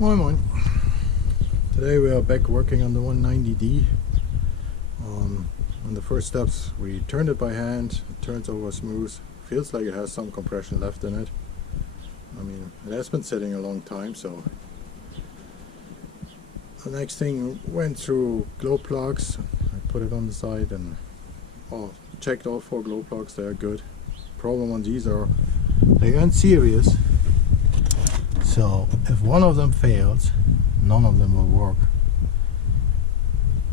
Moin Moin. Today we are back working on the 190D. On the first steps we turned it by hand. It turns over smooth. Feels like it has some compression left in it. I mean, it has been sitting a long time, so the next thing went through glow plugs. I put it on the side and checked all 4 glow plugs. They are good. Problem on these are they aren't serious. So if one of them fails, none of them will work.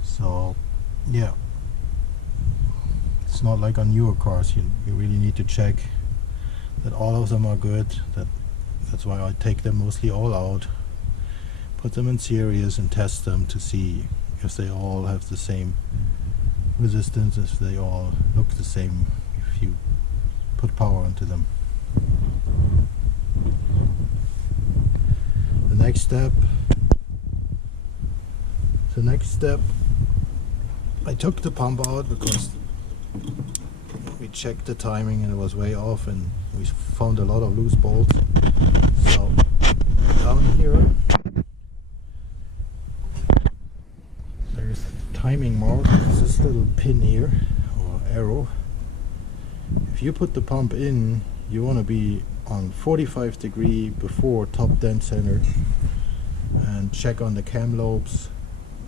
So yeah, it's not like on newer cars. You really need to check that all of them are good. That's why I take them mostly all out, put them in series and test them to see if they all have the same resistance, if they all look the same if you put power into them. The next step, I took the pump out because we checked the timing and it was way off, and we found a lot of loose bolts. So down here there's a timing mark. It's this little pin here or arrow. If you put the pump in, you want to be on 45 degree before top dead center, and check on the cam lobes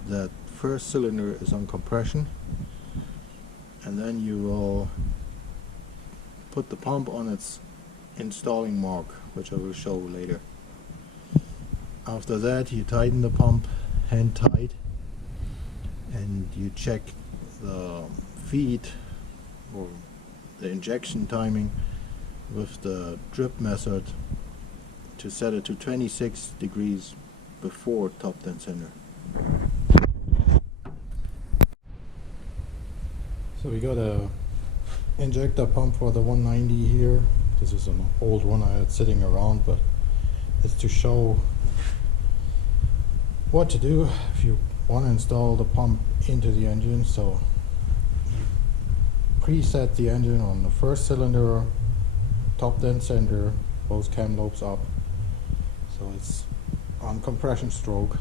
that first cylinder is on compression, and then you will put the pump on its installing mark, which I will show later. After that you tighten the pump hand tight and you check the feed or the injection timing with the drip method to set it to 26 degrees before top dead center. So we got a injector pump for the 190 here. This is an old one I had sitting around, but it's to show what to do if you want to install the pump into the engine. So you preset the engine on the first cylinder, top dead center, both cam lobes up, so it's on compression stroke.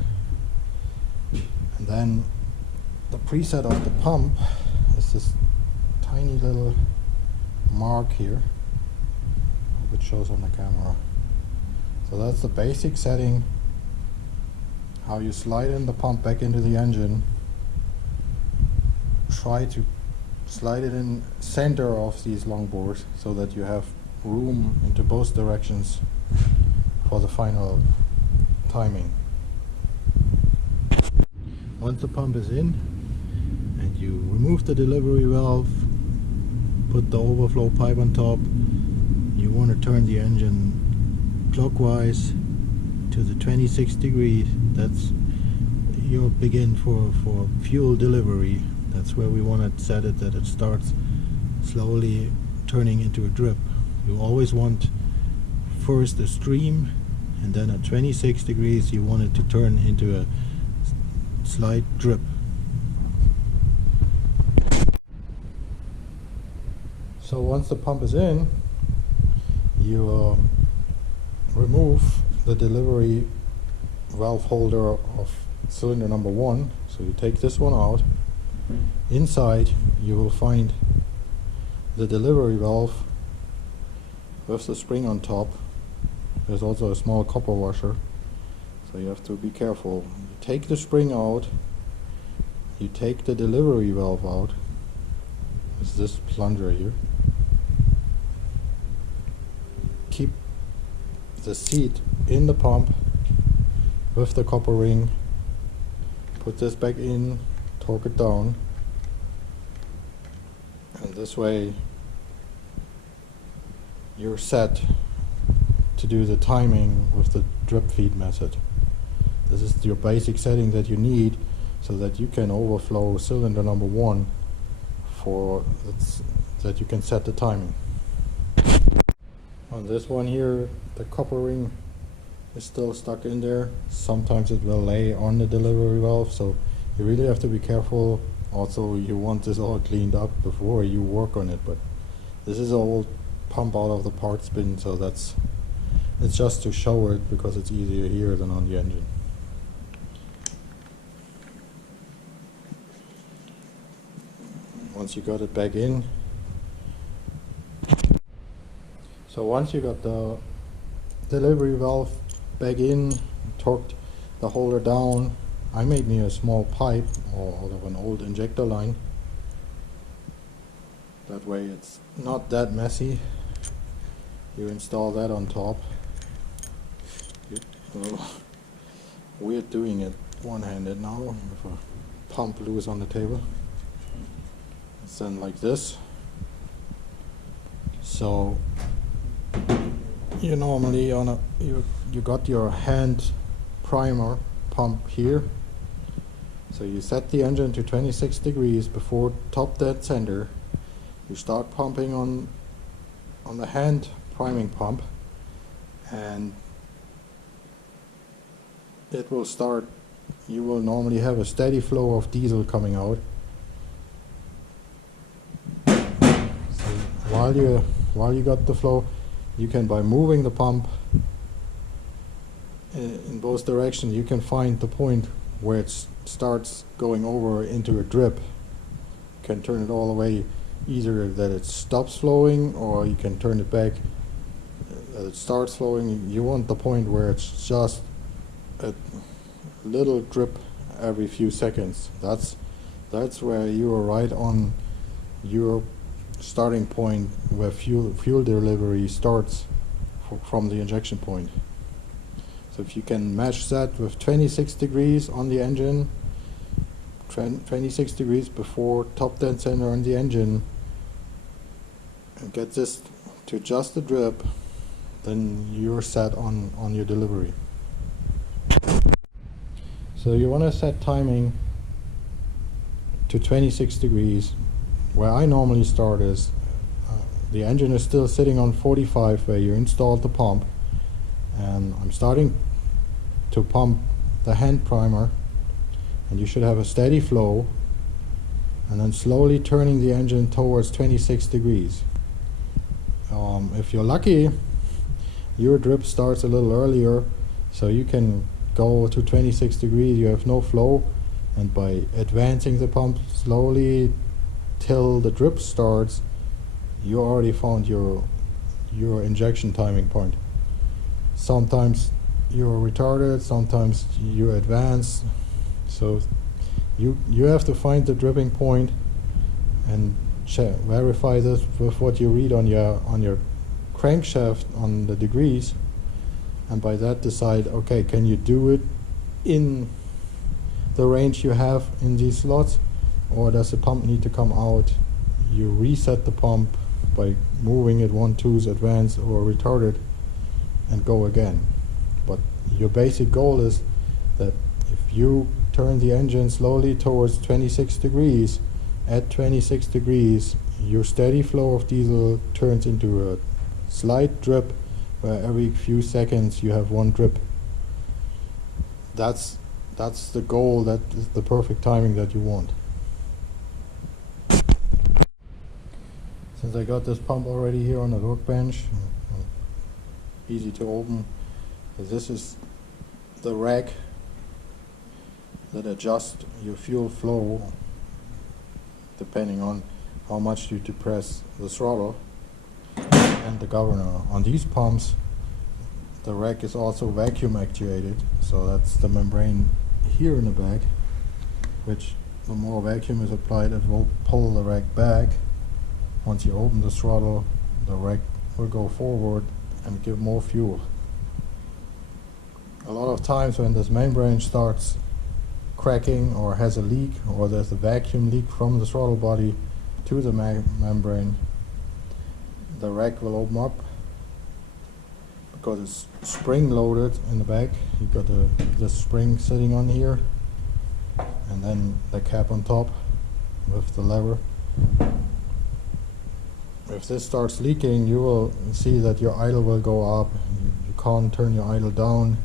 And then the preset of the pump is this tiny little mark here. I hope it shows on the camera. So that's the basic setting, how you slide in the pump back into the engine. Try to slide it in center of these long bores so that you have room into both directions for the final timing. Once the pump is in and you remove the delivery valve, put the overflow pipe on top, you want to turn the engine clockwise to the 26 degrees. That's your begin for fuel delivery. That's where we want to set it, that it starts slowly turning into a drip. You always want first a stream, and then at 26 degrees you want it to turn into a slight drip. So once the pump is in, you remove the delivery valve holder of cylinder number 1. So you take this one out. Inside you will find the delivery valve with the spring on top. There's also a small copper washer, so you have to be careful. You take the spring out, you take the delivery valve out. It's this plunger here. Keep the seat in the pump with the copper ring. Put this back in, torque it down, and this way you're set to do the timing with the drip feed method. This is your basic setting that you need so that you can overflow cylinder number 1 that you can set the timing. On this one here, the copper ring is still stuck in there. Sometimes it will lay on the delivery valve, so you really have to be careful. Also, you want this all cleaned up before you work on it, but this is an old pump out of the parts bin, so that's It's just to show it because it's easier here than on the engine. Once you got it back in, so once you got the delivery valve back in, torqued the holder down, I made me a small pipe or out of an old injector line. That way it's not that messy. You install that on top. Weird doing it one-handed now with a pump loose on the table. It's then like this. So you normally you got your hand primer pump here. So you set the engine to 26 degrees before top dead center. You start pumping on the hand priming pump, and it will start. You will normally have a steady flow of diesel coming out. So while you got the flow, you can, by moving the pump in both directions, you can find the point where it starts going over into a drip. You can turn it all the way, either that it stops flowing, or you can turn it back that it starts flowing. You want the point where it's just a little drip every few seconds. That's where you are right on your starting point, where fuel delivery starts from the injection point. So if you can match that with 26 degrees on the engine, 26 degrees before top dead center on the engine, and get this to just the drip, then you're set on your delivery. So you want to set timing to 26 degrees. Where I normally start is the engine is still sitting on 45 where you installed the pump, and I'm starting to pump the hand primer, and you should have a steady flow, and then slowly turning the engine towards 26 degrees. If you're lucky, your drip starts a little earlier, so you can go to 26 degrees, you have no flow, and by advancing the pump slowly till the drip starts, you already found your injection timing point. Sometimes you're retarded, sometimes you advance, so you have to find the dripping point and verify this with what you read on your crankshaft on the degrees, and by that decide, okay, can you do it in the range you have in these slots, or does the pump need to come out? You reset the pump by moving it 1/2 advance or retarded and go again. But your basic goal is that if you turn the engine slowly towards 26 degrees, at 26 degrees your steady flow of diesel turns into a slight drip, where every few seconds you have one drip. That's the goal, that is the perfect timing that you want. Since I got this pump already here on the workbench, easy to open, this is the rack that adjusts your fuel flow depending on how much you depress the throttle and the governor. On these pumps, the rack is also vacuum actuated, so that's the membrane here in the back, which the more vacuum is applied, it will pull the rack back. Once you open the throttle, the rack will go forward and give more fuel. A lot of times when this membrane starts cracking or has a leak, or there's a vacuum leak from the throttle body to the membrane, the rack will open up because it's spring loaded in the back. You got the spring sitting on here, and then the cap on top with the lever. If this starts leaking, you will see that your idle will go up. You can't turn your idle down.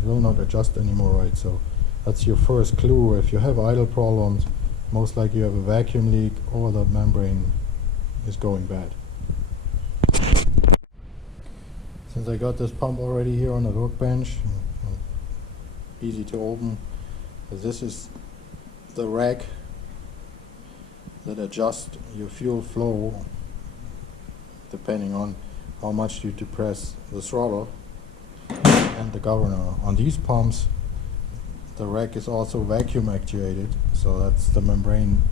It will not adjust anymore, right? So that's your first clue. If you have idle problems, most likely you have a vacuum leak or the membrane is going bad. Since I got this pump already here on the workbench, easy to open, this is the rack that adjusts your fuel flow depending on how much you depress the throttle and the governor. On these pumps, the rack is also vacuum actuated, so that's the membrane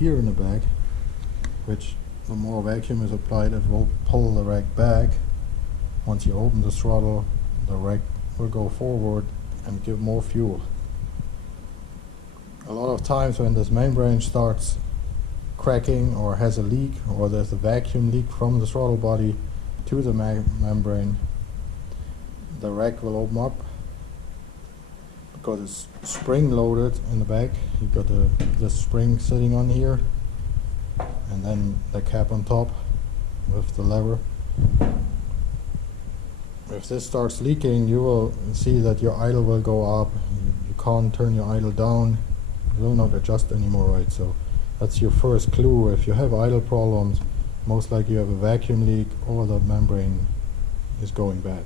here in the back, which the more vacuum is applied, it will pull the rack back. Once you open the throttle, the rack will go forward and give more fuel. A lot of times when this membrane starts cracking or has a leak, or there's a vacuum leak from the throttle body to the membrane, the rack will open up because it's spring loaded in the back. You got the spring sitting on here, and then the cap on top with the lever. If this starts leaking, you will see that your idle will go up. You can't turn your idle down. It will not adjust anymore, right? So that's your first clue. If you have idle problems, most likely you have a vacuum leak or the membrane is going bad.